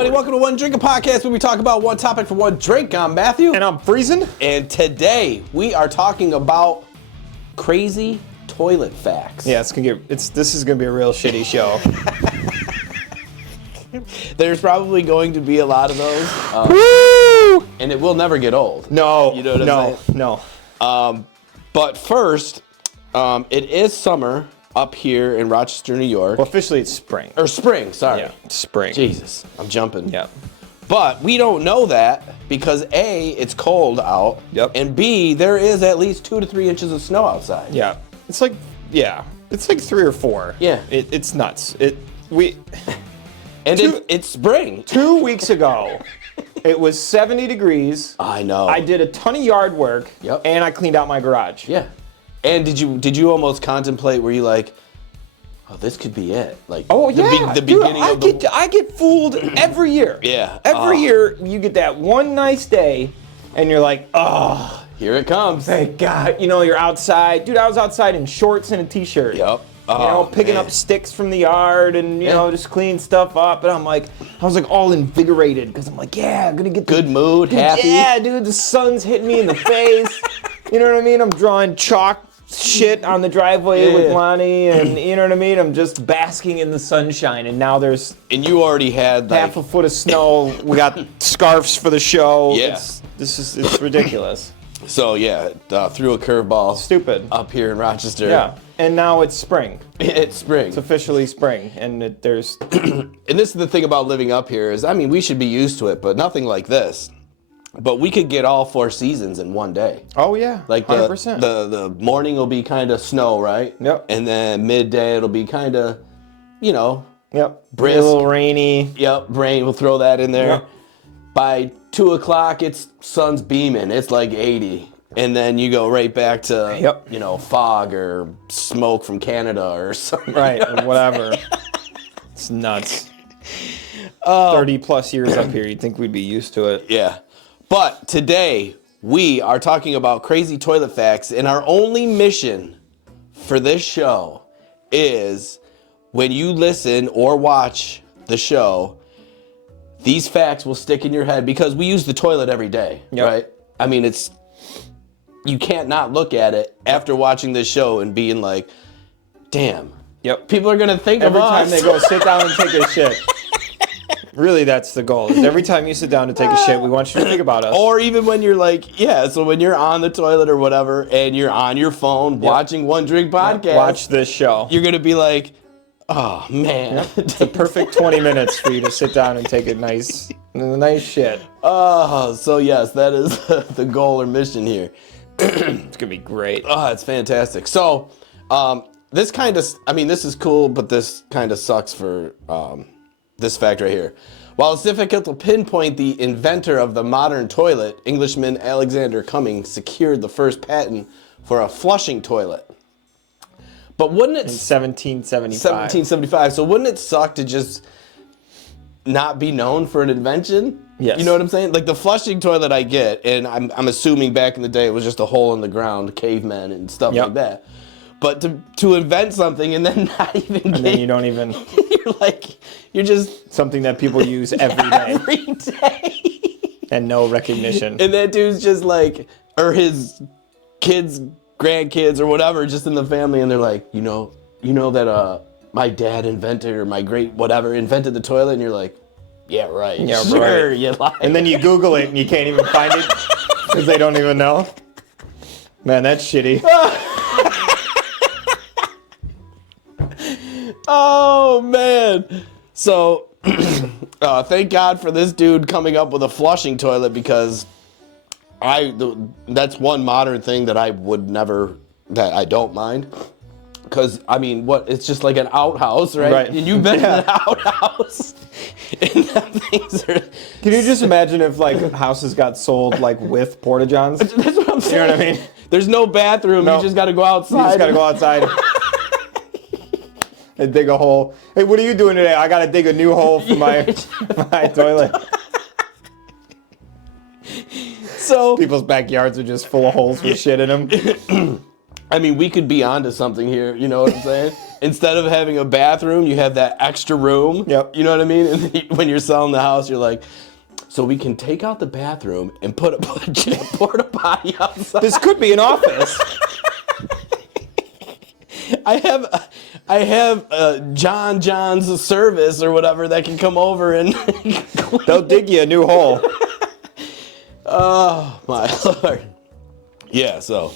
everybody. Welcome to One Drink Podcast, where we talk about one topic for one drink. I'm Matthew. And I'm Freezing. And today, we are talking about crazy toilet facts. Yeah, this is gonna be a real shitty show. There's probably going to be a lot of those. Woo! And it will never get old. No. You know what I'm saying? No. But first, it is summer up here in Rochester, New York. Well, officially it's spring. Or spring, sorry. Yeah, spring. Jesus, I'm jumping. Yeah. But we don't know that because A, it's cold out. Yep. And B, there is at least 2 to 3 inches of snow outside. Yeah. It's like 3 or 4. Yeah. It's nuts. And it's spring. 2 weeks ago, it was 70 degrees. I know. I did a ton of yard work. Yep. And I cleaned out my garage. Yeah. And did you almost contemplate, were you like, oh, this could be it? Like, the beginning of the... I get fooled every year. Yeah. Every year, you get that one nice day, and you're like, oh, here it comes. thank God. You know, you're outside. Dude, I was outside in shorts and a t-shirt. Yep. Picking up sticks from the yard and, you know, just cleaning stuff up. And I was like all invigorated because I'm like, yeah, I'm going to get good mood, happy. Yeah, dude, the sun's hitting me in the face. You know what I mean? I'm drawing chalk shit on the driveway with Lonnie, and you know what I mean? I'm just basking in the sunshine, and now there's... And you already had half a foot of snow. We got scarves for the show. Yeah. It's ridiculous. So yeah, threw a curveball. Stupid. Up here in Rochester. Yeah. And now it's spring. It's spring. It's officially spring, and there's... And this is the thing about living up here is, I mean, we should be used to it, but nothing like this. But we could get all 4 seasons in one day. Oh yeah, like 100%. The morning will be kind of snow, right? Yep. And then midday it'll be kind of, you know. Yep. Brisk. A little rainy. Yep. Rain. We'll throw that in there. Yep. By 2 o'clock, it's sun's beaming. It's like 80. And then you go right back to, you know, fog or smoke from Canada or something. Right. Or whatever. It's nuts. 30 plus years up here, you'd think we'd be used to it. Yeah. But today, we are talking about crazy toilet facts, and our only mission for this show is when you listen or watch the show, these facts will stick in your head because we use the toilet every day, right? I mean, you can't not look at it after watching this show and being like, damn, people are going to think of us. Every time they go sit down and take a shit. Really, that's the goal. Is every time you sit down to take a shit, we want you to think about us. Or even when you're like, so when you're on the toilet or whatever, and you're on your phone watching One Drink Podcast. Watch this show. You're going to be like, oh, man. It's the perfect 20 minutes for you to sit down and take a nice shit. Oh, so yes, that is the goal or mission here. It's going to be great. Oh, it's fantastic. So, this is cool, but this kind of sucks for... this fact right here. While it's difficult to pinpoint the inventor of the modern toilet, Englishman Alexander Cumming secured the first patent for a flushing toilet. But wouldn't it... In 1775. 1775. So wouldn't it suck to just not be known for an invention? Yes. You know what I'm saying? Like the flushing toilet I get, and I'm assuming back in the day it was just a hole in the ground, cavemen and stuff like that. But to invent something and then not even then you don't even... You're just... Something that people use every day. Every day. And no recognition. And that dude's just like... Or his kids, grandkids, or whatever, just in the family, and they're like, you know that my dad invented, or my great whatever, invented the toilet, and you're like, yeah, right. Yeah, sure, right. you lie. And then you Google it and you can't even find it because they don't even know. Man, that's shitty. Oh, man. So, thank God for this dude coming up with a flushing toilet, because that's one modern thing that I don't mind. Because, I mean, it's just like an outhouse, right? And you've been in an outhouse. And that things are... Can you just imagine if, houses got sold, with porta-johns? That's what I'm saying. You know what I mean? There's no bathroom. No. You just got to go outside. You just got to go outside. And dig a hole. Hey, what are you doing today? I gotta dig a new hole for my toilet. So people's backyards are just full of holes with shit in them. I mean, we could be onto something here. You know what I'm saying? instead of having a bathroom, you have that extra room. Yep. You know what I mean? And then when you're selling the house, you're like, so we can take out the bathroom and put a porta potty outside. This could be an office. I have John's service or whatever that can come over and They'll dig you a new hole. Oh my Lord. Yeah, so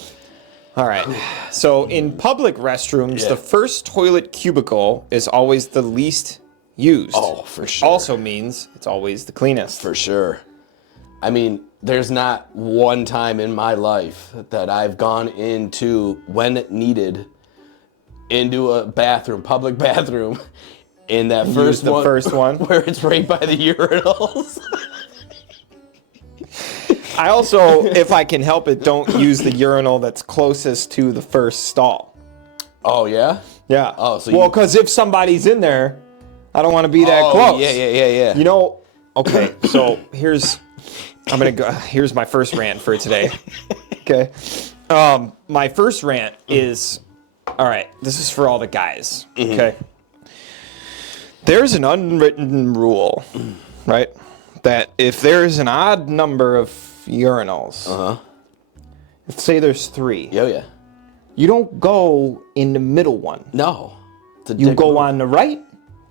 All right. So in public restrooms, the first toilet cubicle is always the least used. Oh, for sure. Also means it's always the cleanest. for sure. I mean, there's not one time in my life that I've gone into, when needed, into a bathroom, public bathroom, in that first one where it's right by the urinals. I also, if I can help it, don't use the urinal that's closest to the first stall. Oh, yeah? Yeah. Oh, so well, because if somebody's in there, I don't want to be that close. Yeah. You know, okay, so here's my first rant for today. Okay. My first rant is, all right, this is for all the guys, okay? There's an unwritten rule, right? That if there's an odd number of urinals, let's say there's 3. Yeah. You don't go in the middle one. No. You go on the right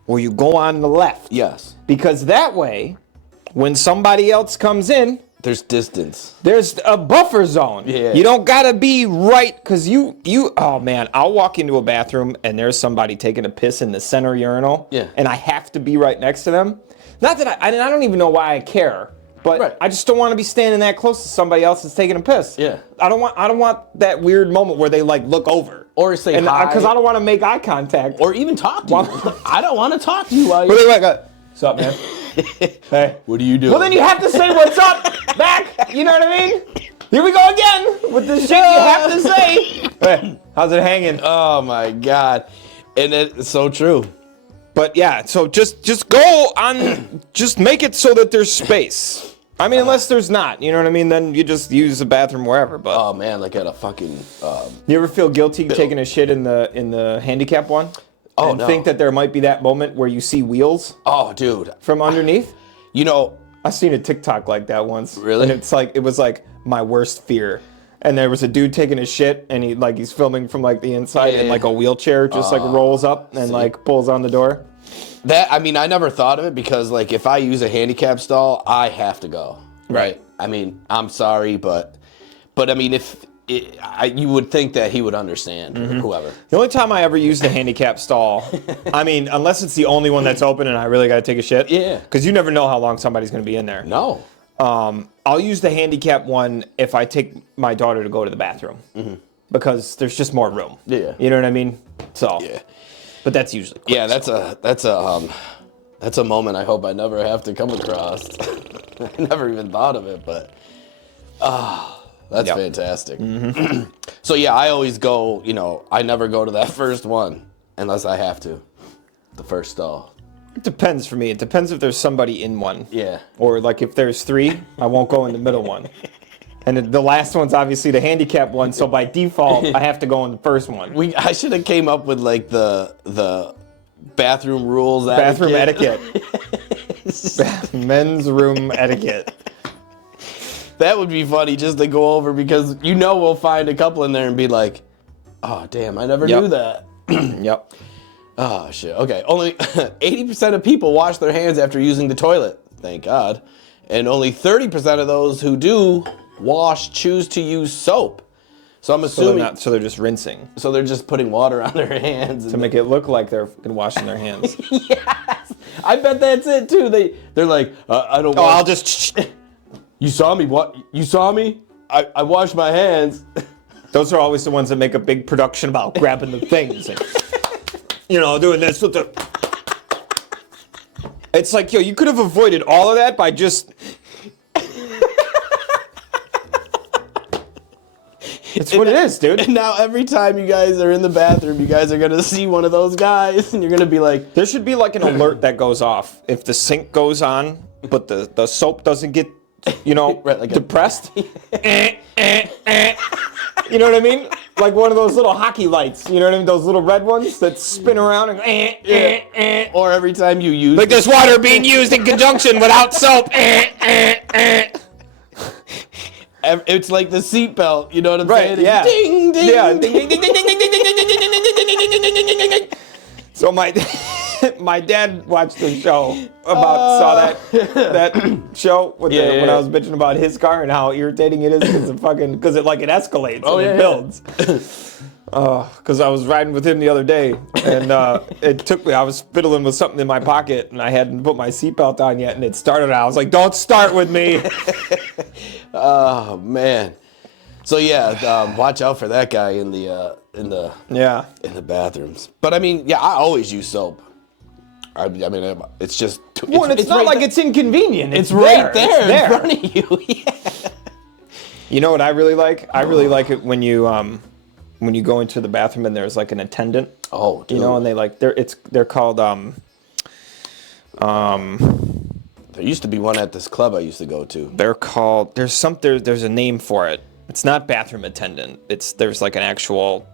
or you go on the left. Yes. Because that way, when somebody else comes in, There's distance. there's a buffer zone. Yeah. You don't gotta be right, because oh man, I'll walk into a bathroom and there's somebody taking a piss in the center urinal. Yeah. And I have to be right next to them. Not that I don't even know why I care, but Right. I just don't want to be standing that close to somebody else that's taking a piss. Yeah. I don't want that weird moment where they like look over. Or say hi. Because I don't want to make eye contact. Or even talk to you. I don't want to talk to you while But you're... they like, what's up, man? Hey. What are you doing? Well, then you have to say what's up back. You know what I mean? Here we go again with the shit you have to say. Hey, how's it hanging? Oh, my God. And it's so true. But yeah, so just go on, just make it so that there's space. I mean, unless there's not, you know what I mean? Then you just use the bathroom wherever. But Oh, man, like at a fucking... you ever feel guilty taking a shit in the handicap one? Oh, and no. think that there might be that moment where you see wheels Oh, dude. from underneath? You know... I seen a TikTok like that once. Really? And it was like my worst fear. And there was a dude taking a shit, and he's filming from like the inside, and like a wheelchair just like rolls up and like pulls on the door. I mean, I never thought of it because, like, if I use a handicap stall, I have to go. Right. I mean, I'm sorry, but I mean, you would think that he would understand, whoever. The only time I ever use the handicap stall, I mean, unless it's the only one that's open and I really got to take a shit. Yeah. Because you never know how long somebody's going to be in there. No. I'll use the handicap one if I take my daughter to go to the bathroom. Because there's just more room. Yeah. You know what I mean? So. Yeah. But that's usually quick. Yeah, that's a moment I hope I never have to come across. I never even thought of it, but that's fantastic. So yeah, I always go, I never go to that first one unless I have to. The first stall. It depends for me. It depends if there's somebody in one. Yeah. Or like if there's 3, I won't go in the middle one. And the last one's obviously the handicap one, so by default, I have to go in the first one. I should have came up with like the bathroom rules. Bathroom etiquette. Men's room etiquette. That would be funny just to go over because we'll find a couple in there and be like, oh damn, I never knew that. Yep. Oh shit. Okay. Only 80% of people wash their hands after using the toilet. Thank God. And only 30% of those who do wash choose to use soap. So I'm assuming So they're just rinsing so they're just putting water on their hands to make it look like they're washing their hands. Yes. I bet that's it too. They're like, I don't. Oh, I'll just. You saw me? What? You saw me? I washed my hands. Those are always the ones that make a big production about grabbing the things and, doing this with the. It's like, you could have avoided all of that by just. It's what it is, dude. And now every time you guys are in the bathroom, you guys are gonna see one of those guys, and you're gonna be like, there should be like an alert that goes off if the sink goes on, but the soap doesn't get, right, like depressed. You know what I mean? like one of those little hockey lights. You know what I mean? Those little red ones that spin around and Or every time you use like this water being used in conjunction without soap. It's like the seatbelt, you know what I'm Right, saying? yeah. Ding, ding, Yeah, ding, ding, ding, ding, ding, ding, ding, ding, ding, ding, ding, ding, ding, ding, ding, ding. So my dad watched the show saw that show with when I was bitching about his car and how irritating it is because it escalates and it builds. Because I was riding with him the other day and I was fiddling with something in my pocket and I hadn't put my seatbelt on yet and it started. I was like, "Don't start with me." Oh man. So yeah, watch out for that guy in the bathrooms. But I mean, yeah, I always use soap. I mean, it's just it's not like it's inconvenient. It's right there in front of you. Yeah. You know what I really like? I really like it when you go into the bathroom and there's like an attendant. Oh, dude. You know, and they're called There used to be one at this club I used to go to. They're called there's a name for it. It's not bathroom attendant. There's like an actual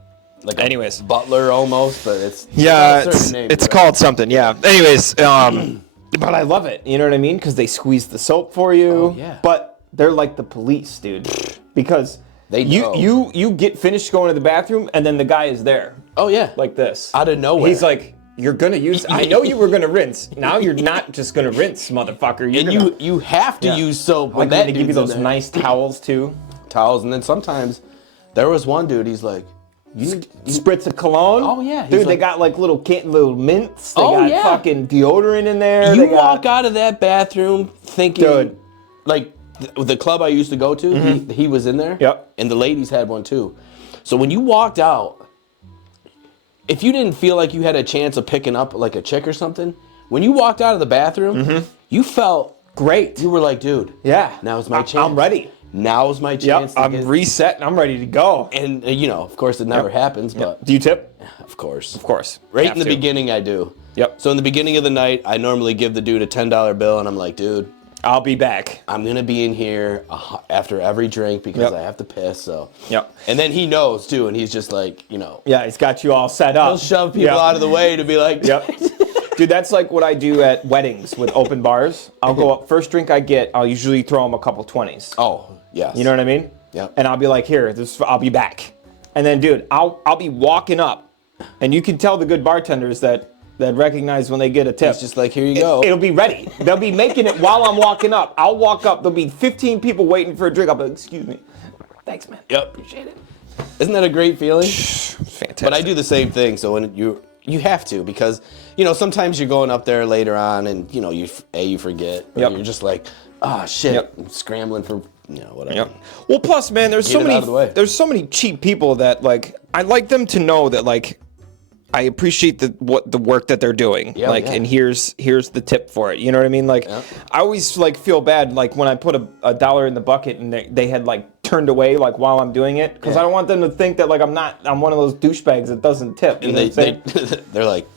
anyways. Butler almost, but it's it's called something. Yeah. Anyways, but I love it. You know what I mean? Because they squeeze the soap for you. Oh, yeah. But they're like the police, dude. Because you get finished going to the bathroom and then the guy is there. Oh yeah. Like this. Out of nowhere. He's like, "You're gonna use. I know you were gonna rinse. Now you're not just gonna rinse, motherfucker. You have to use soap. Like they give you those nice towels too. Towels, and then sometimes there was one dude. He's like, you spritz of cologne. Oh yeah. Dude, they got like little mints. They got fucking deodorant in there. You walk out of that bathroom thinking, dude, like the club I used to go to. He was in there. Yep. And the ladies had one too. So when you walked out, if you didn't feel like you had a chance of picking up like a chick or something, when you walked out of the bathroom, you felt great. You were like, dude, yeah, now's my chance. I'm ready. Now's my chance. Yep, I'm reset and I'm ready to go. And of course, it never happens. But do you tip? Of course. Of course. Right in the beginning, I do. Yep. So in the beginning of the night, I normally give the dude a $10 bill, and I'm like, dude, I'll be back. I'm gonna be in here after every drink because I have to piss. So. Yep. And then he knows too, and he's just like, Yeah, he's got you all set up. He'll shove people out of the way to be like. Yep. Dude, that's like what I do at weddings with open bars. I'll go up, first drink I get, I'll usually throw them a couple 20s. Oh, yes. You know what I mean? Yeah. And I'll be like, here, I'll be back. And then, dude, I'll be walking up, and you can tell the good bartenders that recognize when they get a tip. It's just like, here you go. It'll be ready. They'll be making it while I'm walking up. I'll walk up. There'll be 15 people waiting for a drink. I'll be like, excuse me. Thanks, man. Yep. Appreciate it. Isn't that a great feeling? Fantastic. But I do the same thing. So when you have to, because sometimes you're going up there later on, and you forget. Or you're just like, oh shit, I'm scrambling for whatever. Yep. Well, plus, man, there's so many cheap people that like I like them to know that like I appreciate the work that they're doing. Yeah, and here's the tip for it. You know what I mean? Like I always like feel bad like when I put a dollar in the bucket and they had like turned away like while I'm doing it because I don't want them to think that like I'm one of those douchebags that doesn't tip. And they're like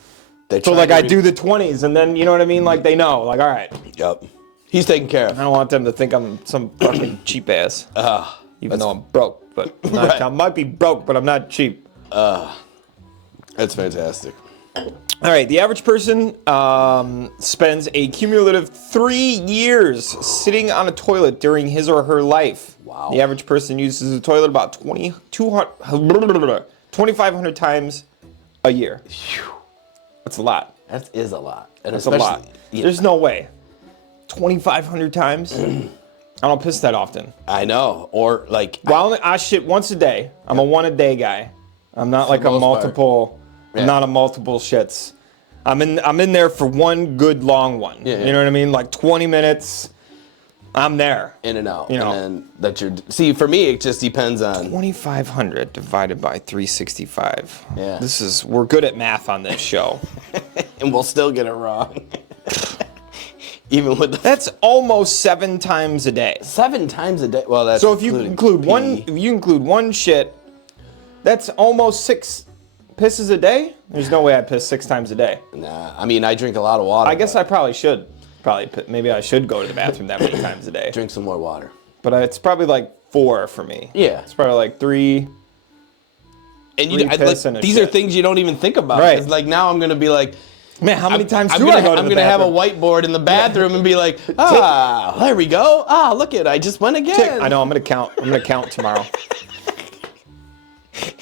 so like I do the 20s and then you know what I mean? Like they know like all right. Yep. He's taken care of. I don't want them to think I'm some fucking cheap ass. Even though I'm broke, but I might be broke, but I'm not cheap. That's fantastic. All right, the average person spends a cumulative 3 years sitting on a toilet during his or her life. Wow. The average person uses the toilet about 2,500 times a year. That's a lot. That is a lot. And That's a lot. There's no way. 2,500 times? I don't piss that often. I know. Or like... Well, I shit once a day. I'm a one-a-day guy. I'm not like a multiple... I'm not a multiple shits. I'm in there for one good long one. Yeah. You know what I mean? Like 20 minutes, I'm there. In and out. You know. And then see, for me, it just depends on... 2,500 divided by 365. Yeah. We're good at math on this show. And we'll still get it wrong. Even with that's almost 7 times a day. 7 times a day? Well, that's so if you include one shit, that's almost 6 pisses a day? There's no way I piss 6 times a day. Nah, I mean, I drink a lot of water. I guess I probably should. Maybe I should go to the bathroom that many times a day. Drink some more water. But it's probably like 4 for me. Yeah. It's probably like 3, And piss and a these shit. are things you don't even think about. Right. It's like now I'm gonna be like, man, how many times I'm do I go to I'm the gonna have a bathroom? whiteboard in the bathroom and be like, there we go. Look I just went again. I know. I'm gonna count tomorrow.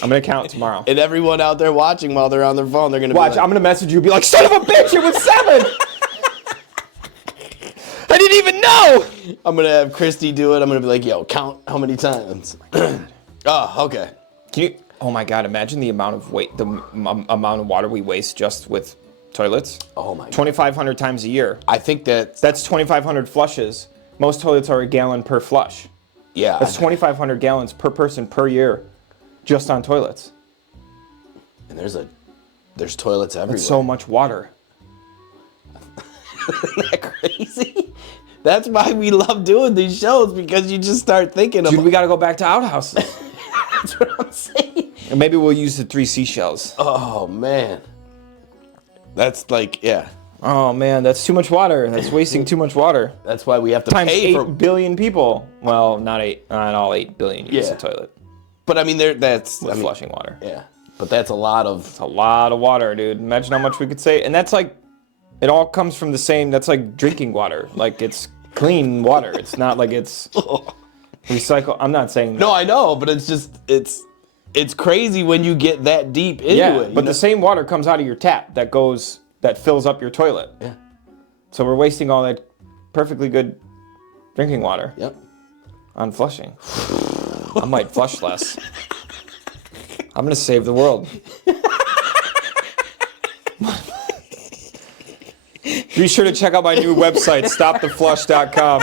I'm gonna count tomorrow. And everyone out there watching while they're on their phone, they're gonna Watch. be like, I'm gonna message you. And be like, son of a bitch! It was 7. I didn't even know. I'm gonna have Christy do it. I'm gonna be like, yo, count how many times. Okay. Can you? Oh my God! Imagine the amount of amount of water we waste just with toilets. Oh my God. 2,500 times a year. I think that's 2,500 flushes. Most toilets are a gallon per flush. yeah. That's 2,500 gallons per person per year, just on toilets. And there's toilets everywhere. That's so much water. Isn't that crazy? That's why we love doing these shows, because you just start thinking Dude, about. we gotta go back to outhouses. That's what I'm saying. And maybe we'll use the 3 seashells. Oh man, that's like yeah. Oh man, that's too much water. That's wasting too much water. That's why we have to Times pay 8 for. billion people. Well, not all 8 billion use Yeah. the toilet But I mean, that's with flushing water. Yeah, but that's a lot of. It's a lot of water, dude. Imagine how much we could save. And that's like, it all comes from the same. That's like drinking water. Like it's clean water. It's not like it's recycle. I'm not saying that. No, I know, but it's just it's crazy when you get that deep into Yeah, it. but the same water comes out of your tap that fills up your toilet. Yeah. So we're wasting all that perfectly good drinking water Yep. on flushing. I might flush less. I'm gonna save the world. Be sure to check out my new website, stoptheflush.com.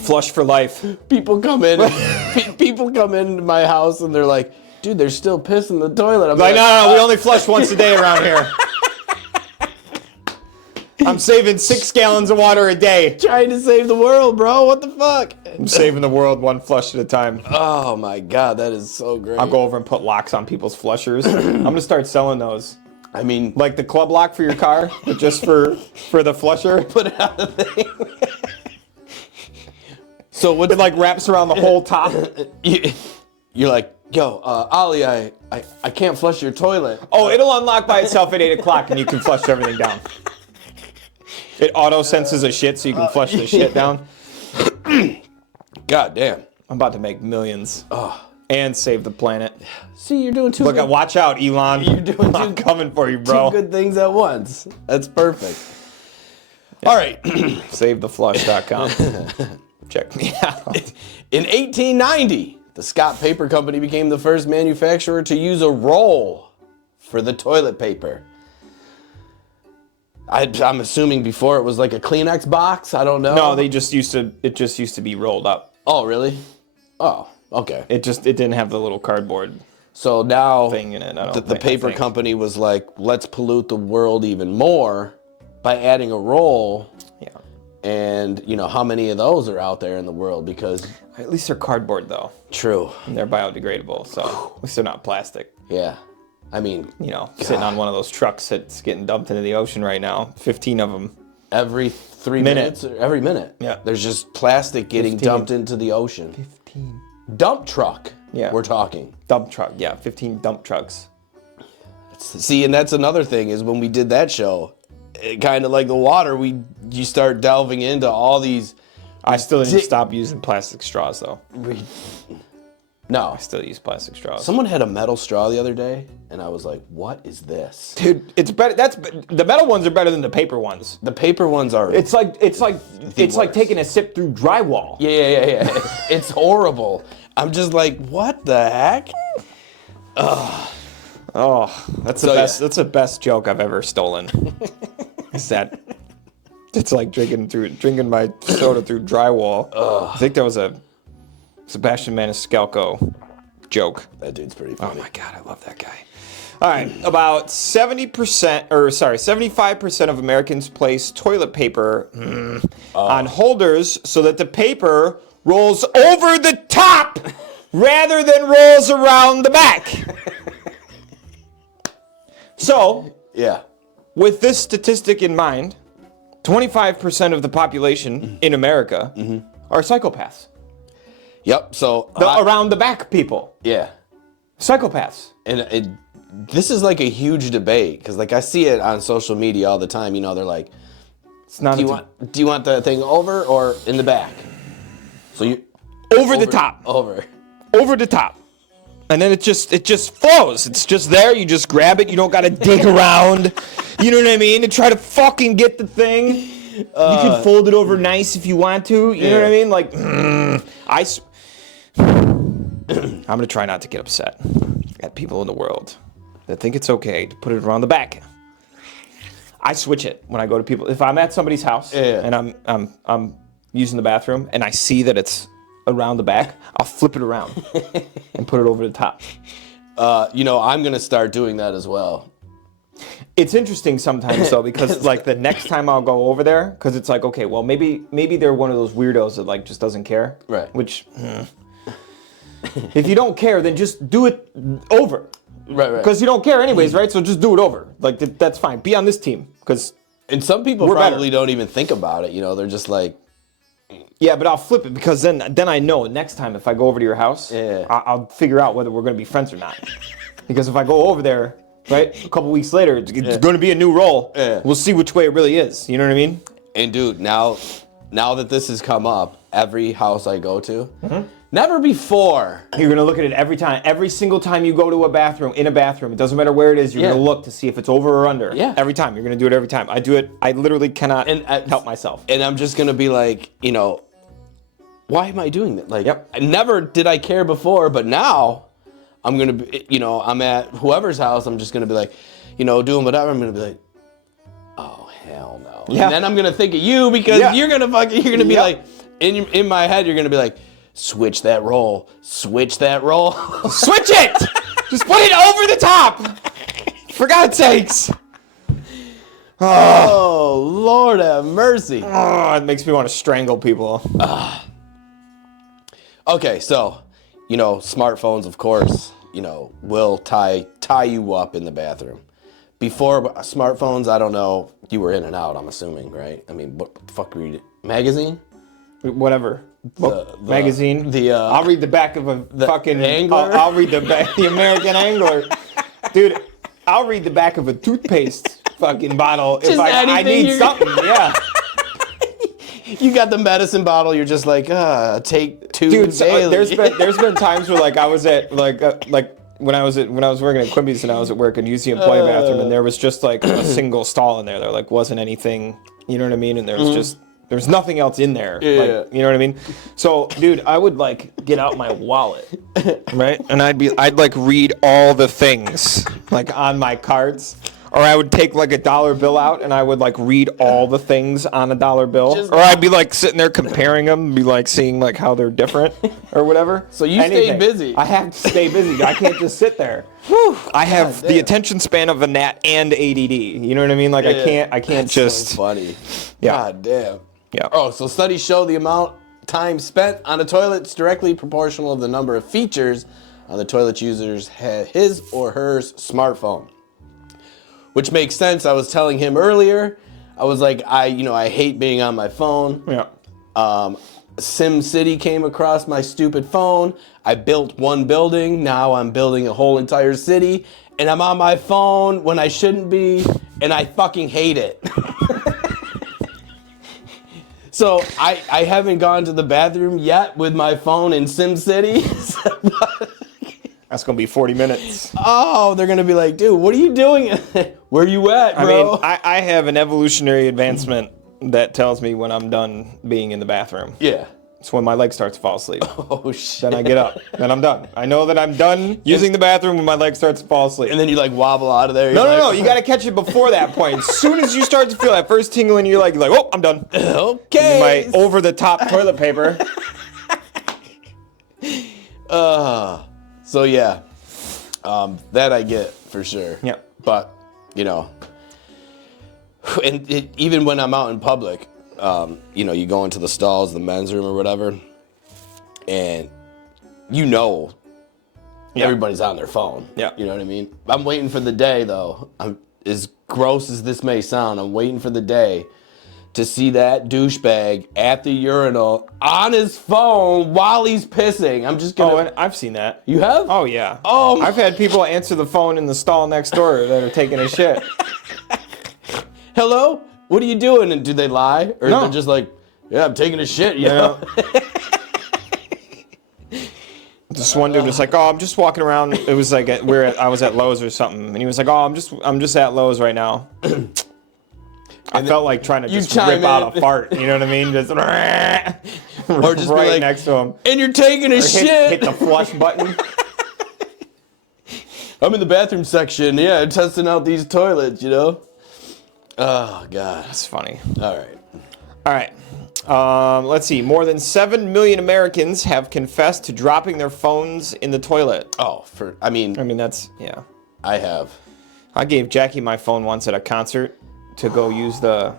Flush for life. People come in. People come into my house and they're like, "Dude, there's still piss in the toilet." I'm Like, no, we only flush once a day around here. I'm saving 6 gallons of water a day. Trying to save the world, bro. What the fuck? I'm saving the world one flush at a time. Oh my god, that is so great. I'll go over and put locks on people's flushers. I'm gonna start selling those. I mean, Like the club lock for your car, but just for the flusher. put it on the thing. So what? It like wraps around the whole top. You're like, yo, Ollie, I can't flush your toilet. Oh, it'll unlock by itself at 8 o'clock and you can flush everything down. It auto senses a shit so you can flush the shit down. God damn. I'm about to make millions. And save the planet. See, you're doing Look, watch out, Elon. You're doing I'm coming for you, bro. two good things at once. That's perfect. All right. SaveTheFlush.com. Check me out. In 1890, the Scott Paper Company became the first manufacturer to use a roll for the toilet paper. I'm assuming before it was like a Kleenex box. I don't know. No, it just used to be rolled up. Oh, really? Oh, okay. It didn't have the little cardboard So now thing in it. the paper company was like, let's pollute the world even more by adding a roll. Yeah. And you know how many of those are out there in the world? Because At least they're cardboard though. true. And they're biodegradable, so at least they're not plastic. Yeah. I mean, You know, sitting on one of those trucks that's getting dumped into the ocean right now. 15 of them. every 3 minutes, or every minute, Yeah. there's just plastic getting 15. dumped into the ocean. 15. Dump truck. Yeah. We're talking. Dump truck, yeah, 15 dump trucks. See, and that's another thing is when we did that show, kind of like the water, you start delving into all these. I still didn't stop using plastic straws though. No. I still use plastic straws. Someone had a metal straw the other day, and I was like, "What is this?" Dude, it's better. The metal ones are better than the paper ones. The paper ones are. It's like worst. taking a sip through drywall. Yeah. It's horrible. I'm just like, what the heck? Oh, that's the So, best. yeah. That's the best joke I've ever stolen. Is that it's like drinking my soda through drywall. I think that was a Sebastian Maniscalco joke. That dude's pretty Oh funny. my god, I love that guy. All right, about 75% of Americans place toilet paper on holders so that the paper rolls over the top rather than rolls around the back. So, Yeah. with this statistic in mind, 25% of the population in America are psychopaths. Yep. So around the back people. Yeah. Psychopaths. And this is like a huge debate because like I see it on social media all the time. You know, they're like, It's not. do you want the thing over or in the back? So you over the top. Over the top. And then it just flows. It's just there. You just grab it. You don't got to dig around. You know what I mean? And try to fucking get the thing. You can fold it over nice if you want to. You know what I mean? Like, I'm going to try not to get upset at people in the world that think it's okay to put it around the back. I switch it when I go to people. If I'm at somebody's house and I'm using the bathroom and I see that it's around the back, I'll flip it around and put it over the top. I'm gonna start doing that as well. It's interesting sometimes though, because like the next time I'll go over there, because it's like, okay, well maybe they're one of those weirdos that like just doesn't care. Right. Which, if you don't care, then just do it over. Right. Because you don't care anyways, right? So just do it over. Like that's fine. Be on this team, because. And some people probably don't even think about it. You know, they're just like. Yeah, but I'll flip it because then I know next time if I go over to your house, I'll figure out whether we're going to be friends or not. Because if I go over there, right, a couple weeks later, it's going to be a new role. Yeah. We'll see which way it really is. You know what I mean? And dude, now that this has come up, every house I go to, never before. You're going to look at it every time. Every single time you go to a bathroom, it doesn't matter where it is, you're going to look to see if it's over or under. Yeah. Every time. You're going to do it every time. I do it. I literally cannot help myself. And I'm just going to be like, why am I doing that? Like, never did I care before, but now I'm going to be, I'm at whoever's house. I'm just going to be like, doing whatever. I'm going to be like, oh, hell no. Yeah. And then I'm going to think of you because you're going to be like, in my head, you're going to be like, switch that roll. Switch that roll. Switch it! Just put it over the top! For God's sakes! Oh, Lord have mercy. Oh, it makes me want to strangle people. Okay, so, smartphones, of course, will tie you up in the bathroom. Before smartphones, I don't know, you were in and out, I'm assuming, right? I mean, what the fuck read it? Magazine? Whatever. The magazine. I'll read the back of a fucking Angler. I'll read the American Angler, dude. I'll read the back of a toothpaste fucking bottle if I need something. Yeah. You got the medicine bottle. You're just like, take two. Dude, daily. There's been times where like I was at like when I was working at Quimby's and I was at work and used the employee bathroom and there was just like a single stall in there. There like wasn't anything. You know what I mean? And there was there's nothing else in there. Yeah. Like, you know what I mean? So, dude, I would like get out my wallet, right? And I'd like read all the things like on my cards. Or I would take like a dollar bill out and I would like read all the things on a dollar bill. Or I'd be like sitting there comparing them, be like seeing like how they're different or whatever. So you stay busy. I have to stay busy. I can't just sit there. Whew. I have the attention span of a gnat and ADD. You know what I mean? Like I can't That's just. So funny. Yeah. God damn. Yeah. Oh, so studies show the amount time spent on a toilet is directly proportional of the number of features on the toilet user's his or her smartphone. Which makes sense. I was telling him earlier, I was like, I hate being on my phone. Yeah. Sim City came across my stupid phone. I built one building. Now I'm building a whole entire city. And I'm on my phone when I shouldn't be. And I fucking hate it. So I haven't gone to the bathroom yet with my phone in Sim City. That's going to be 40 minutes. Oh, they're going to be like, dude, what are you doing? Where you at, bro? I mean, I have an evolutionary advancement that tells me when I'm done being in the bathroom. Yeah. It's when my leg starts to fall asleep. Oh, shit. Then I get up. Then I'm done. I know that I'm done using the bathroom when my leg starts to fall asleep. And then you like wobble out of there. No. You got to catch it before that point. As soon as you start to feel that first tingle and you're like, oh, I'm done. Okay. My over-the-top toilet paper. So yeah, that I get for sure. Yeah. But, and even when I'm out in public, you go into the stalls, the men's room or whatever, and everybody's on their phone. Yeah. You know what I mean? I'm waiting for the day, though. As gross as this may sound, I'm waiting for the day to see that douchebag at the urinal on his phone while he's pissing. I'm just gonna. Oh, and I've seen that. You have? Oh yeah. Oh, I've had people answer the phone in the stall next door that are taking a shit. Hello? What are you doing? And do they lie? Or No. they're just like, yeah, I'm taking a shit, you know? This one dude was like, "Oh, I'm just walking around." It was like I was at Lowe's or something, and he was like, "Oh, I'm just at Lowe's right now." I felt like trying to just rip out a fart. You know what I mean? Just Or just right be like, next to him. And you're taking a shit. Hit the flush button. I'm in the bathroom section, yeah, testing out these toilets, you know? Oh, God. That's funny. All right. Let's see. More than 7 million Americans have confessed to dropping their phones in the toilet. Oh, I mean, That's, yeah. I have. I gave Jackie my phone once at a concert to go use the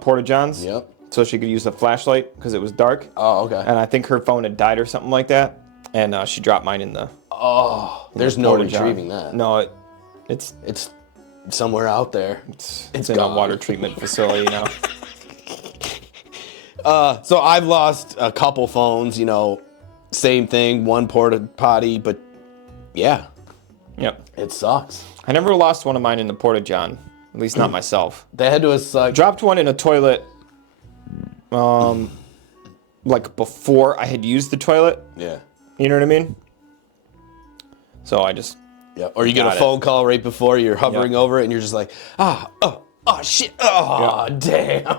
porta-johns. Yep. So she could use the flashlight because it was dark. Oh, okay. And I think her phone had died or something like that. And she dropped mine in the... Oh, there's no porta-john. retrieving that. No, it's somewhere out there. It's It's in gone. a water treatment facility now. So I've lost a couple phones, you know, same thing, one porta potty, but yeah, Yep. it sucks. I never lost one of mine in the porta-john. At least not myself. They had to have Dropped one in a toilet, like before I had used the toilet. Yeah. You know what I mean? So I just... Yeah. Or you get a Got it. phone call right before you're hovering Yep. over it and you're just like, oh shit, oh, damn.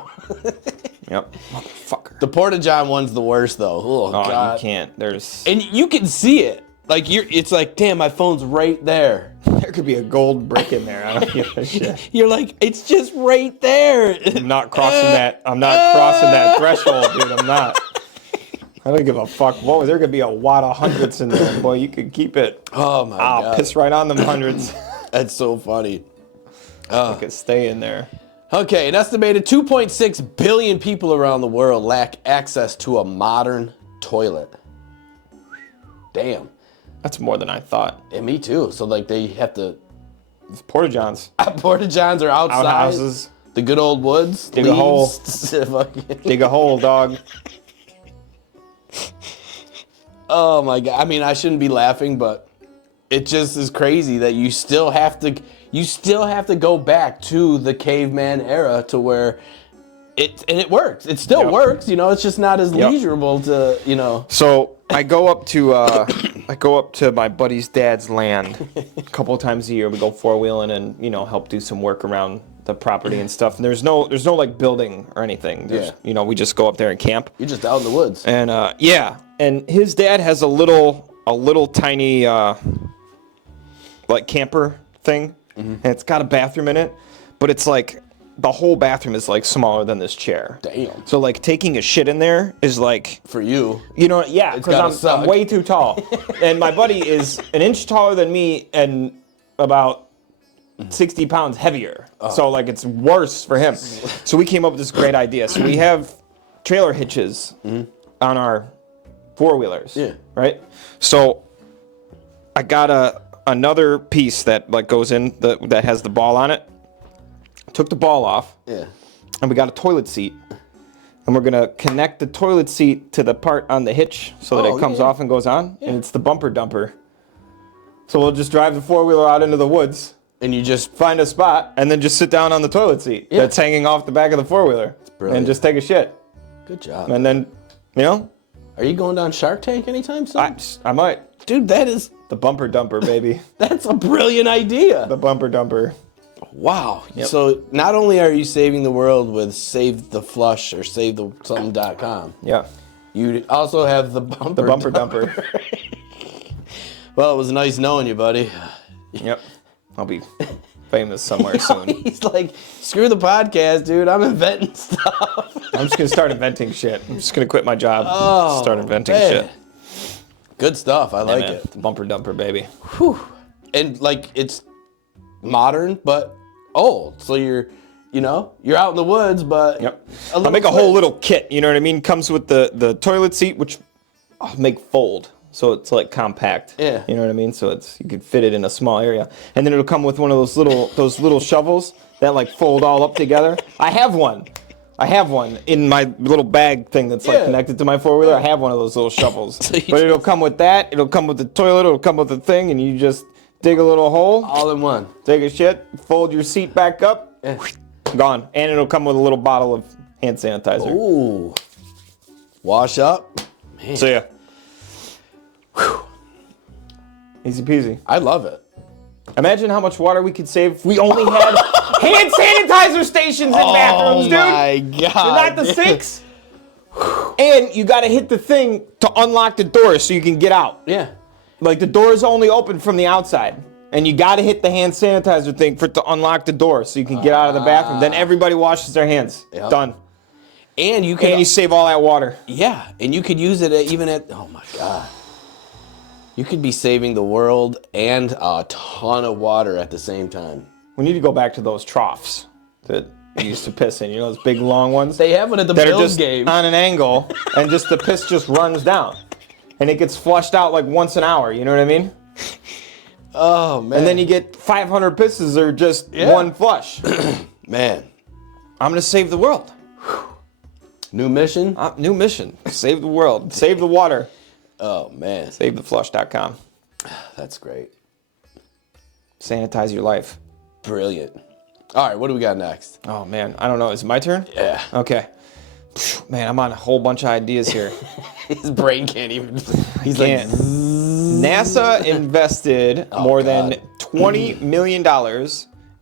Yep. Motherfucker. The porta-john one's the worst though. Oh, God. You can't. There's... And you can see it. Like it's like, damn, my phone's right there. There could be a gold brick in there. I don't give a shit. You're like, it's just right there. I'm not crossing that. I'm not crossing that threshold, dude. I'm not. I don't give a fuck. Whoa, there could be a wad of hundreds in there. Boy, you could keep it. Oh my I'll God. piss right on them hundreds. That's so funny. It could stay in there. Okay, an estimated 2.6 billion people around the world lack access to a modern toilet. Damn. That's more than I thought. And me too. So like they have to It's porta-johns. porta-johns are outside. Outhouses. The good old woods. Dig a hole. Fucking- Dig a hole, dog. Oh my God. I mean, I shouldn't be laughing, but it just is crazy that you still have to go back to the caveman era to where it works. It still Yep. works, you know, it's just not as Yep. leisurable to, you know. So I go up to my buddy's dad's land a couple of times a year. We go four-wheeling and, you know, help do some work around the property and stuff. And there's no like building or anything. Yeah. You know, we just go up there and camp. You're just out in the woods. And yeah, and his dad has a little tiny like camper thing, and it's got a bathroom in it, but it's like the whole bathroom is like smaller than this chair. Damn. So like taking a shit in there is like, For you. you know, yeah, It's gotta because suck. I'm way too tall, and my buddy is an inch taller than me and about 60 pounds heavier. Oh. So like it's worse for him. So we came up with this great idea. So we have trailer hitches on our four-wheelers. Yeah. Right? So I got another piece that like goes in that has the ball on it. Took the ball off. Yeah. And we got a toilet seat. And we're gonna connect the toilet seat to the part on the hitch so that Oh, it comes yeah. off and goes on. And it's the bumper dumper. So we'll just drive the four-wheeler out into the woods, And you just find a spot, and then just sit down on the toilet seat Yeah. that's hanging off the back of the four-wheeler. brilliant. And just take a shit. good job. And then, you know, Are you going down Shark Tank anytime soon? I might. Dude, The bumper dumper, baby. that's a brilliant idea. The bumper dumper. Wow. Yep. So not only are you saving the world with Save the Flush or SaveTheSomething.com, Yeah. you also have the bumper. The bumper dumper. Well, it was nice knowing you, buddy. Yep. I'll be famous somewhere soon. He's like, screw the podcast, dude. I'm inventing stuff. I'm just going to start inventing shit. I'm just going to quit my job Oh, and start inventing man. shit. Good stuff. I like Man, it. the bumper dumper, baby. Whew. And like it's modern but old. So you're out in the woods, but Yep. a I'll little make a quick. whole little kit, you know what I mean? Comes with the toilet seat, which I'll make fold. So it's like compact. Yeah. You know what I mean? So you could fit it in a small area. And then it'll come with one of those little shovels that like fold all up together. I have one. I have one in my little bag thing that's like connected to my four-wheeler. I have one of those little shovels. But it'll come with that. It'll come with the toilet. It'll come with the thing, and you just dig a little hole. All in one. Take a shit, fold your seat back up, gone. And it'll come with a little bottle of hand sanitizer. Ooh. Wash up. Man. So yeah. Whew. Easy peasy. I love it. Imagine how much water we could save if we only had hand sanitizer stations in bathrooms, dude. Oh my God. They're not the sinks. And you got to hit the thing to unlock the door so you can get out. Yeah. Like the door is only open from the outside. And you got to hit the hand sanitizer thing for it to unlock the door so you can get out of the bathroom. Then everybody washes their hands. Yep. Done. And you can. And you save all that water. Yeah. And you could use it even at. Oh my God. You could be saving the world and a ton of water at the same time. We need to go back to those troughs that you used to piss in. You know those big long ones? They have one at the that are Bills just game. on an angle, and just the piss just runs down. And it gets flushed out like once an hour, you know what I mean? Oh, man. And then you get 500 pisses or just one flush. Man. I'm going to save the world. New mission? New mission. Save the world. Save the water. Oh, man. SaveTheFlush.com. That's great. Sanitize your life. Brilliant. All right, what do we got next? Oh, man. I don't know. Is it my turn? Yeah. Okay. Man, I'm on a whole bunch of ideas here. His brain can't even. He's Can't. like. NASA invested more than God. $20 million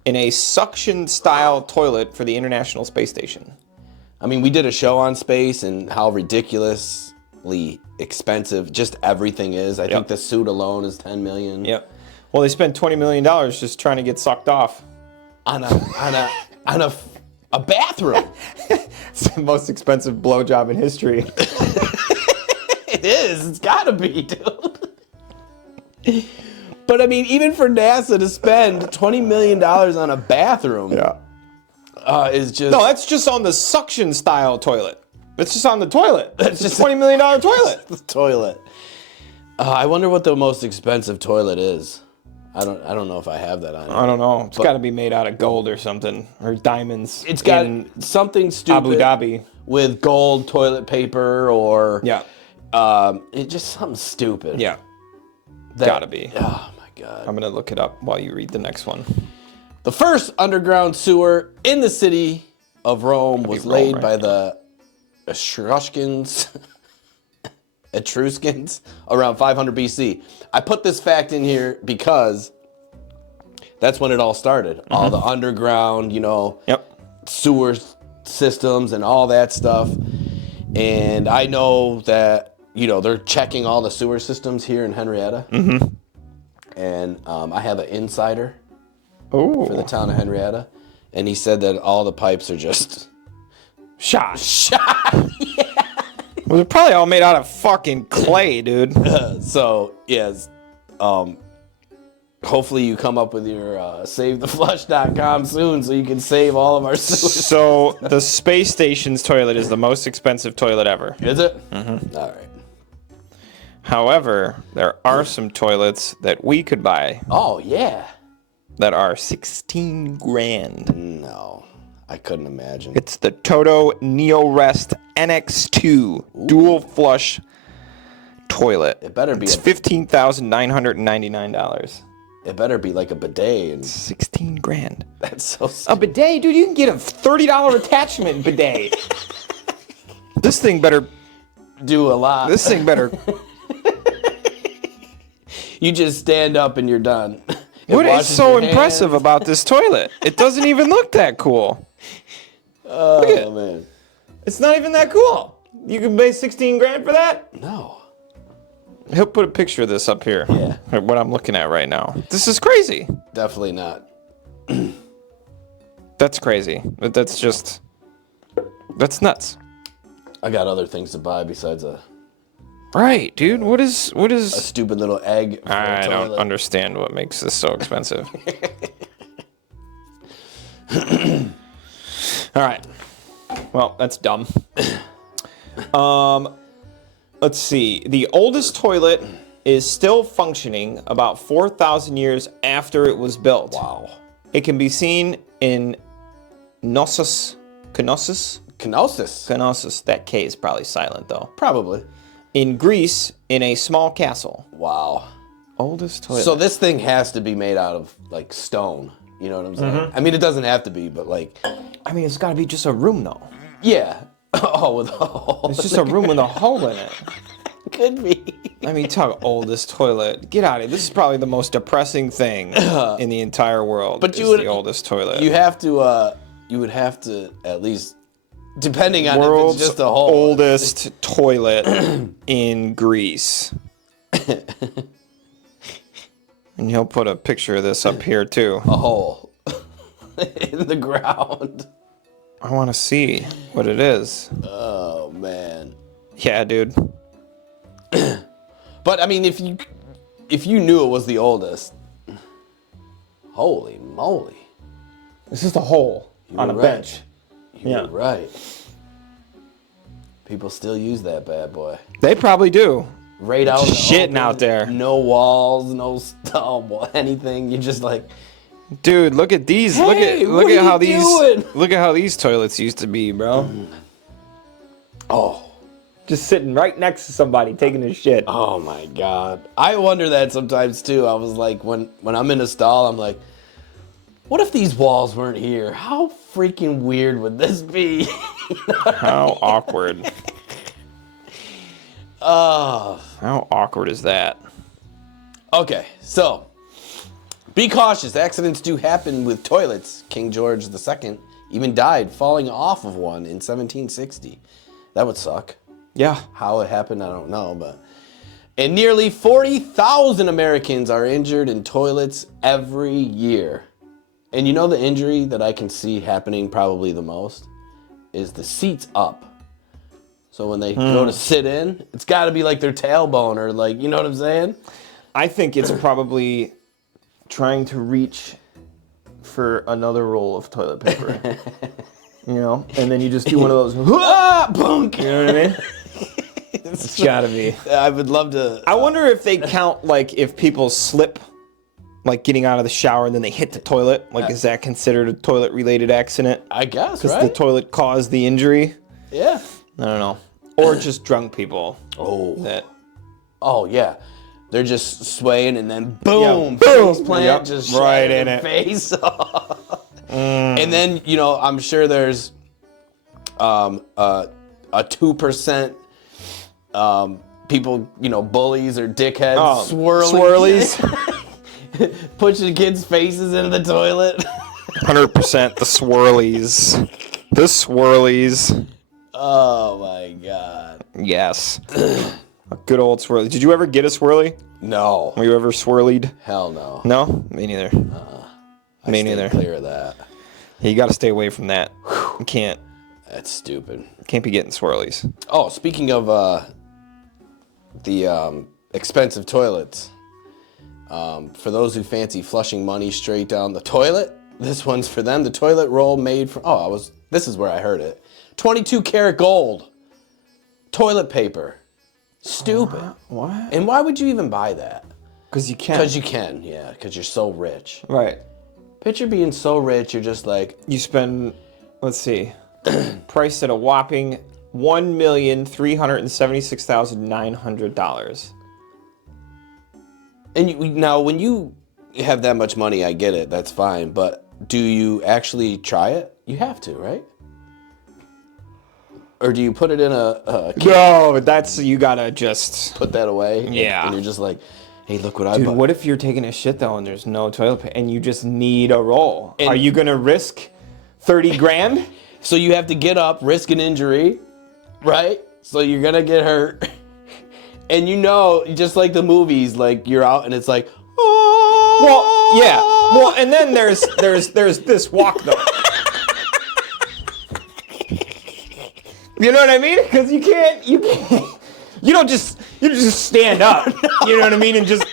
in a suction-style toilet for the International Space Station. I mean, we did a show on space and how ridiculously expensive just everything is. I think the suit alone is $10 million. Yep. Well, they spent $20 million just trying to get sucked off. On a bathroom. It's the most expensive blowjob in history. It is. It's gotta be, dude. But I mean, even for NASA to spend $20 million on a bathroom is just... No, that's just on the suction-style toilet. It's just on the toilet. It's just a $20 million toilet. The toilet. I wonder what the most expensive toilet is. I don't know if I have that on. I don't know. It's got to be made out of gold or something, or diamonds. It's got something stupid. Abu Dhabi. With gold toilet paper or... Yeah. It's just something stupid. Yeah. Gotta be. Oh my God. I'm going to look it up while you read the next one. The first underground sewer in the city of Rome was laid by the Etruscans around 500 BC. I put this fact in here because that's when it all started. All the underground, sewer systems and all that stuff. And I know that, they're checking all the sewer systems here in Henrietta. Mm-hmm. And I have an insider for the town of Henrietta. And he said that all the pipes are just... Shot. Yeah. Well, they're probably all made out of fucking clay, dude. So, yes. Hopefully you come up with your SaveTheFlush.com soon so you can save all of our sewers. So, the space station's toilet is the most expensive toilet ever. Is it? Mm-hmm. All right. However, there are some toilets that we could buy. Oh, yeah. That are 16 grand. No. I couldn't imagine. It's the Toto NeoRest NX2 dual flush toilet. It better be. It's $15,999. It better be like a bidet. And 16 grand. That's so A stupid. bidet, dude. You can get a $30 attachment bidet. This thing better Do a lot. This thing better. You just stand up and you're done. What is so impressive about this toilet? It doesn't even look that cool. Oh, look at it. Man. It's not even that cool. You can pay 16 grand for that? No. He'll put a picture of this up here. Yeah. What I'm looking at right now. This is crazy. Definitely not. That's crazy. That's nuts. I got other things to buy besides a Right, dude. What is a stupid little egg. For I a don't toilet. understand what makes this so expensive. All right. Well, that's dumb. Let's see. The oldest toilet is still functioning about 4,000 years after it was built. Wow. It can be seen in Knossos. Kenosis. Kenosis. That K is probably silent, though. Probably. In Greece, in a small castle. Wow. Oldest toilet. So this thing has to be made out of, like, stone. You know what I'm saying? Mm-hmm. I mean, it doesn't have to be, but, like... I mean, it's got to be just a room, though. Yeah. Oh, with a hole. It's just a room with a hole in it. Could be. I mean, talk oldest toilet. Get out of here. This is probably the most depressing thing in the entire world. But the oldest toilet. You have to, you would have to at least, depending on World's if it's just a hole. oldest toilet in Greece. And he'll put a picture of this up here, too. A hole in the ground. I want to see what it is. Oh, man. Yeah, dude. But, I mean, if you knew it was the oldest, holy moly. It's just a hole on a bench. You're right. People still use that bad boy. They probably do. Right out. Shitting out there. No walls, no stuff, anything. You're just like, dude, look at these. Hey, look at how these. doing? Look at how these toilets used to be, bro. oh. Just sitting right next to somebody taking a shit. Oh my God. I wonder that sometimes too. I was like, when I'm in a stall, I'm like, what if these walls weren't here? How freaking weird would this be? How awkward. Oh. How awkward is that? Okay, so be cautious. Accidents do happen with toilets. King George II even died falling off of one in 1760. That would suck. Yeah. How it happened, I don't know, but... And nearly 40,000 Americans are injured in toilets every year. And you know the injury that I can see happening probably the most? Is the seats up. So when they go to sit in, it's got to be like their tailbone or like, you know what I'm saying? I think it's probably trying to reach for another roll of toilet paper. You know? And then you just do one of those, Bunk! you know what I mean? It's gotta be. I would love to... I wonder if they count, like, if people slip, like, getting out of the shower and then they hit the toilet. Like, is that considered a toilet-related accident? I guess, Because right? the toilet caused the injury? Yeah. I don't know. Or just drunk people. Oh, yeah. They're just swaying and then boom, boom, face plant just right in their it. face off. And then, you know, I'm sure there's a 2% people, you know, bullies or dickheads, swirlies. Pushing kids' faces into the toilet. 100% the swirlies. The swirlies. Oh my God. Yes. A good old swirly. Did you ever get a swirly? No. Were you ever swirlied? Hell no. No? Me neither. Me neither. Clear of that. Yeah, you got to stay away from that. You can't. That's stupid. Can't be getting swirlies. Oh, speaking of the expensive toilets, for those who fancy flushing money straight down the toilet, this one's for them. The toilet roll made from, this is where I heard it. 22 karat gold. Toilet paper. Stupid. What? And why would you even buy that? Because you can. Because you can, yeah. Because you're so rich. Right. Picture being so rich, you're just like... You spend, let's see, priced at a whopping $1,376,900. And now, when you have that much money, I get it. That's fine. But do you actually try it? You have to, right? Or do you put it in a No, that's, you gotta just... put that away? Yeah. And you're just like, hey, look what I Dude, bought. what if you're taking a shit, though, and there's no toilet paper, and you just need a roll? And- Are you gonna risk 30 grand? So you have to get up, risk an injury, right? So you're gonna get hurt. And you know, just like the movies, like you're out and it's like, Well, yeah. Well, and then there's this walk, though. You know what I mean? Because you don't just stand up. You know what I mean? And just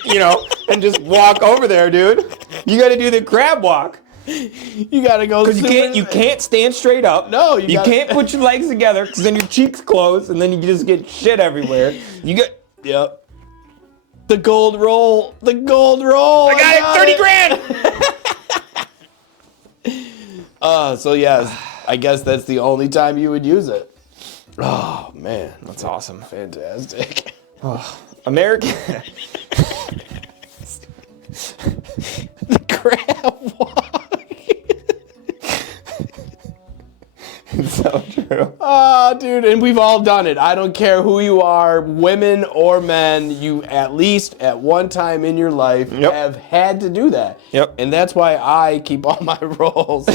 walk over there, dude. You got to do the crab walk. you gotta go. Because you can't stand straight up. No, you can't put your legs together because then your cheeks close and then you just get shit everywhere. Yep. The gold roll. I got it. 30 grand. So yes, I guess that's the only time you would use it. Oh, man. That's awesome. Fantastic. Oh, American. The crab walk. It's so true. Oh, dude, and we've all done it. I don't care who you are, women or men, you at least at one time in your life have had to do that. Yep. And that's why I keep all my rolls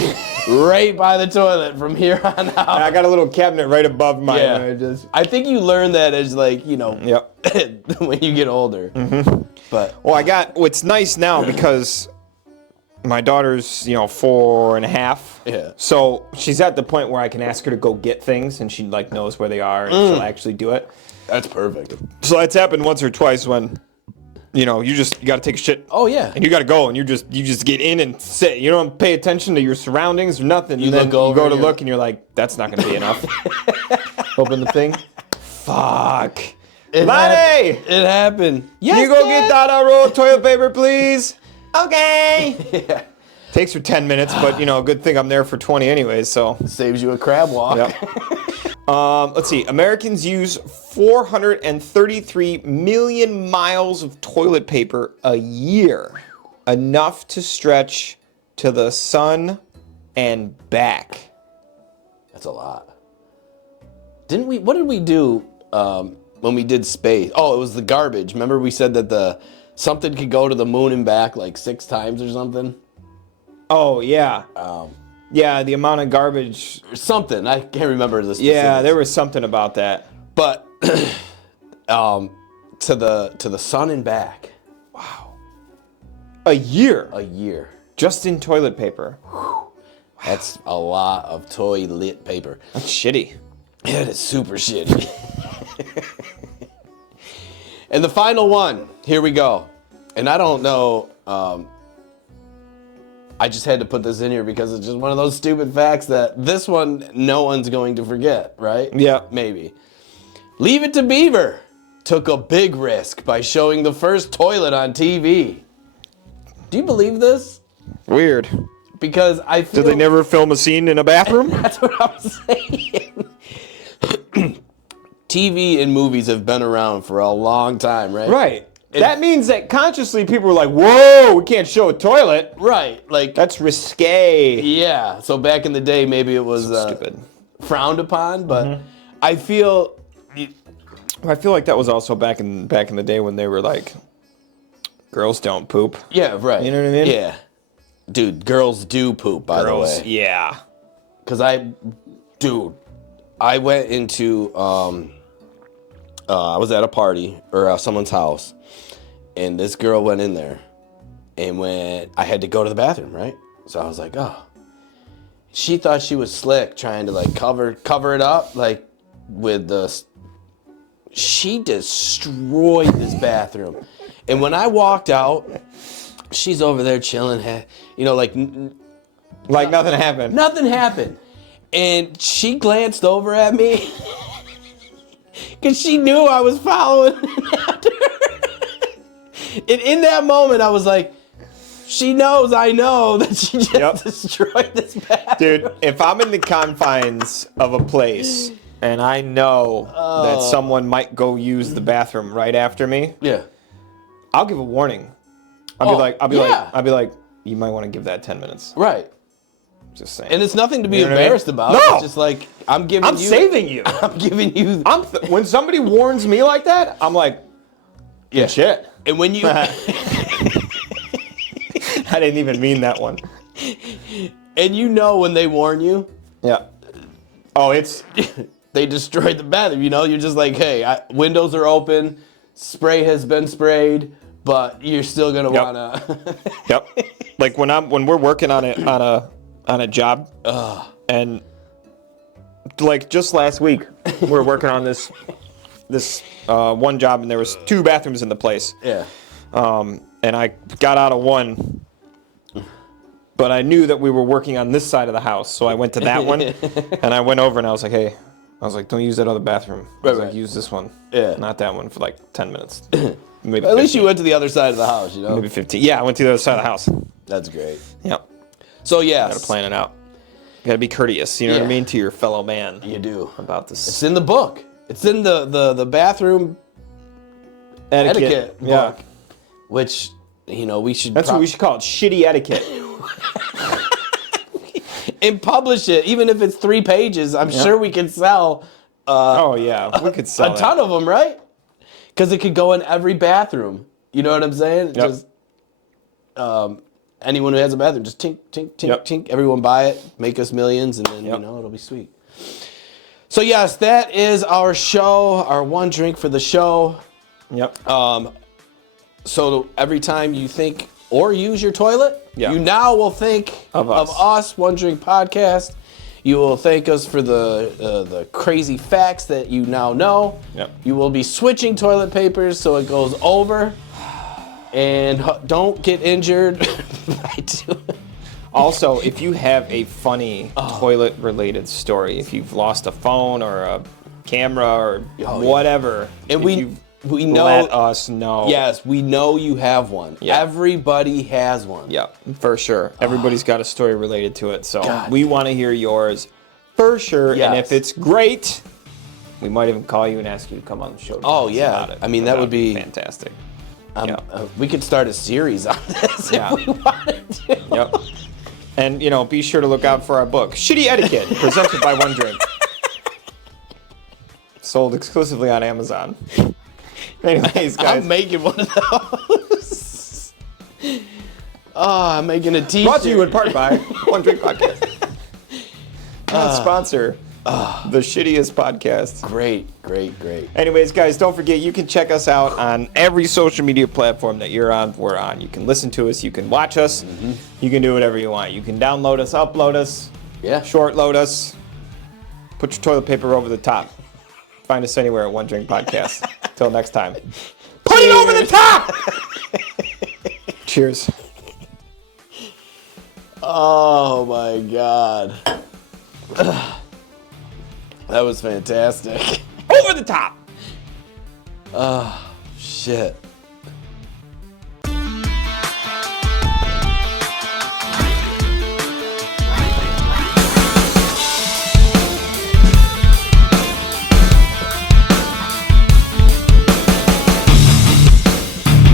right by the toilet from here on out. And I got a little cabinet right above mine. Yeah. I think you learn that as like, you know, when you get older. Mm-hmm. But what's nice now because my daughter's, 4.5. Yeah. So she's at the point where I can ask her to go get things and she like knows where they are and she'll actually do it. That's perfect. So that's happened once or twice when, you got to take a shit. Oh yeah. And you got to go and you just get in and sit. You don't pay attention to your surroundings or nothing. You and then look over you go to and look and you're like, that's not going to be enough. Open the thing. Fuck. Lonnie! It happened. Yes, Can you go Dad? get that roll of toilet paper, please? Okay. Yeah. Takes her 10 minutes, but good thing I'm there for 20 anyways, so. Saves you a crab walk. Yep. Let's see. Americans use 433 million miles of toilet paper a year. Enough to stretch to the sun and back. That's a lot. What did we do when we did space? Oh, it was the garbage. Remember we said that something could go to the moon and back like 6 times or something? Oh, yeah. Yeah, the amount of garbage. Or something. I can't remember the specifics. Yeah, there was something about that. But to the sun and back. Wow. A year. A year. Just in toilet paper. That's a lot of toilet paper. That's shitty. It is super shitty. And the final one, here we go. And I don't know, I just had to put this in here because it's just one of those stupid facts that this one no one's going to forget, right? Yeah. Maybe. Leave It to Beaver took a big risk by showing the first toilet on TV. Do you believe this? Weird. Because I feel... Did they never film a scene in a bathroom? That's what I'm saying. TV and movies have been around for a long time, right? Right. That means that consciously people were like, whoa, we can't show a toilet. Right. Like that's risque. Yeah. So back in the day, maybe it was stupid. Frowned upon, but I feel like that was also back in the day when they were like, girls don't poop. Yeah, right. You know what I mean? Yeah. Dude, girls do poop, by the way. Yeah. Because I went into, I was at a party or someone's house, and this girl went in there, and when I had to go to the bathroom, right? So I was like, oh. She thought she was slick, trying to like cover it up, like with the. She destroyed this bathroom, and when I walked out, she's over there chilling, like nothing happened. Nothing happened. And she glanced over at me because she knew I was following after her. And in that moment, I was like, she knows I know that she just destroyed this bathroom. Dude, if I'm in the confines of a place and I know that someone might go use the bathroom right after me, I'll give a warning. I'll be like, you might want to give that 10 minutes. Right. Just saying. And it's nothing to be embarrassed about. No. It's just like, I'm saving you. I'm giving you. When somebody warns me like that, I'm like, shit. And when you. I didn't even mean that one. And when they warn you. Yeah. Oh, it's. They destroyed the bathroom, You're just like, hey, windows are open, spray has been sprayed, but you're still gonna wanna. Yep. Like when we're working on a job, and like just last week, we were working on this one job, and there was 2 bathrooms in the place. Yeah. And I got out of one, but I knew that we were working on this side of the house, so I went to that one, and I went over and I was like, hey. Don't use that other bathroom. Like, use this one. Yeah. Not that one for like 10 minutes. Maybe at least you went to the other side of the house, Maybe 15. Yeah, I went to the other side of the house. That's great. Yep. So, yes. Gotta plan it out. Gotta be courteous, you know what I Yeah. mean, to your fellow man. You do. About this It's in the book. It's in the bathroom etiquette Yeah. book, which, we should... That's what we should call it, shitty etiquette. And publish it, even if it's 3 pages. I'm sure we can sell Oh, yeah, we could sell a ton of them, right? Because it could go in every bathroom. You know what I'm saying? Yep. Just anyone who has a bathroom, just tink, tink, tink, Yep. tink. Everyone buy it, make us millions, and then, Yep. it'll be sweet. So, yes, that is our show, our one drink for the show. Yep. So every time you think or use your toilet, Yeah. you now will think Of of us. us, One Drink Podcast. You will thank us for the crazy facts that you now know. Yep. You will be switching toilet papers so it goes over. And don't get injured by doing... Also, if you have a funny toilet-related story, if you've lost a phone or a camera or whatever, And if we know... let us know. Yes, we know you have one. Yeah. Everybody has one. Yeah, for sure. Everybody's got a story related to it, so God. we want to hear yours for sure. Yes. And if it's great, we might even call you and ask you to come on the show. To tell us Yeah. about it. I mean, that would be fantastic. We could start a series on this Yeah. if we wanted to. Yep. And be sure to look out for our book, Shitty Etiquette, presented by One Drink. Sold exclusively on Amazon. Anyways, guys. I'm making one of those. I'm making a t-shirt. Brought to you in part by One Drink Podcast. Sponsor. The shittiest podcast. Great. Anyways, guys, don't forget, you can check us out on every social media platform that you're on, we're on. You can listen to us, you can watch us, you can do whatever you want. You can download us, upload us, short load us, put your toilet paper over the top. Find us anywhere at One Drink Podcast. Till next time. Put it over the top! Cheers. Oh my God. That was fantastic. Over the top! Shit.